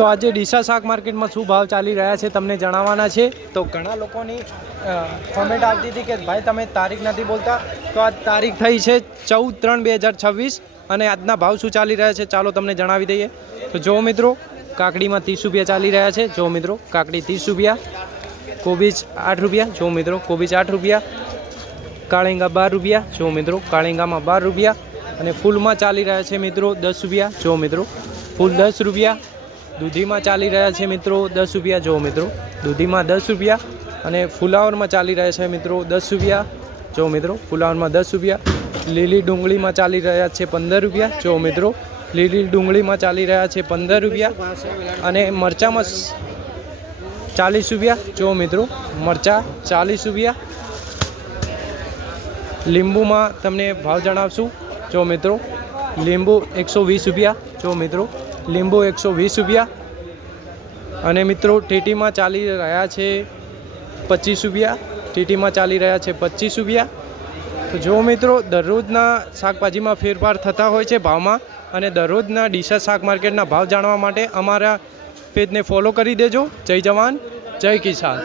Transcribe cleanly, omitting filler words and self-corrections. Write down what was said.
તો આજે ડીસા શાક માર્કેટમાં શું ભાવ ચાલી રહ્યા છે તમને જણાવવાના છે। તો ઘણા લોકોની કોમેન્ટ આવતી હતી કે ભાઈ તમે તારીખ નથી બોલતા, તો આ તારીખ થઈ છે 14/3/2026 અને આજના ભાવ શું ચાલી રહ્યા છે ચાલો તમને જણાવી દઈએ। તો જો મિત્રો કાકડીમાં 30 રૂપિયા ચાલી રહ્યા છે। જો મિત્રો કાકડી 30 રૂપિયા, કોબીજ 8 રૂપિયા। જો મિત્રો કોબીજ 8 રૂપિયા, કાળિંગા 12 રૂપિયા। જો મિત્રો કાળિંગામાં 12 રૂપિયા અને ફૂલમાં ચાલી રહ્યા છે મિત્રો 10 રૂપિયા। જો મિત્રો ફૂલ 10 રૂપિયા। દૂધીમાં ચાલી રહ્યા છે મિત્રો 10 રૂપિયા। જો મિત્રો દૂધીમાં 10 રૂપિયા અને ફુલાવરમાં ચાલી રહ્યા છે મિત્રો 10 રૂપિયા। જો મિત્રો ફુલાવરમાં 10 રૂપિયા। લીલી ડુંગળીમાં ચાલી રહ્યા છે 15 રૂપિયા। જો મિત્રો લીલી ડુંગળીમાં ચાલી રહ્યા છે 15 રૂપિયા અને મરચામાં 40 રૂપિયા। જો મિત્રો મરચાં 40 રૂપિયા। લીંબુમાં તમને ભાવ જણાવશું। જો મિત્રો લીંબુ 120 રૂપિયા। જો મિત્રો લીંબુ 120 રૂપિયા અને મિત્રો ટેટીમાં ચાલી રહ્યા છે 25 રૂપિયા। ટેટીમાં ચાલી રહ્યા છે 25 રૂપિયા। તો જો મિત્રો દરરોજના શાકભાજીમાં ફેરફાર થતા હોય છે ભાવમાં, અને દરરોજના ડીસા શાક માર્કેટના ભાવ જાણવા માટે અમારા પેજને ફોલો કરી દેજો। જય જવાન જય કિસાન।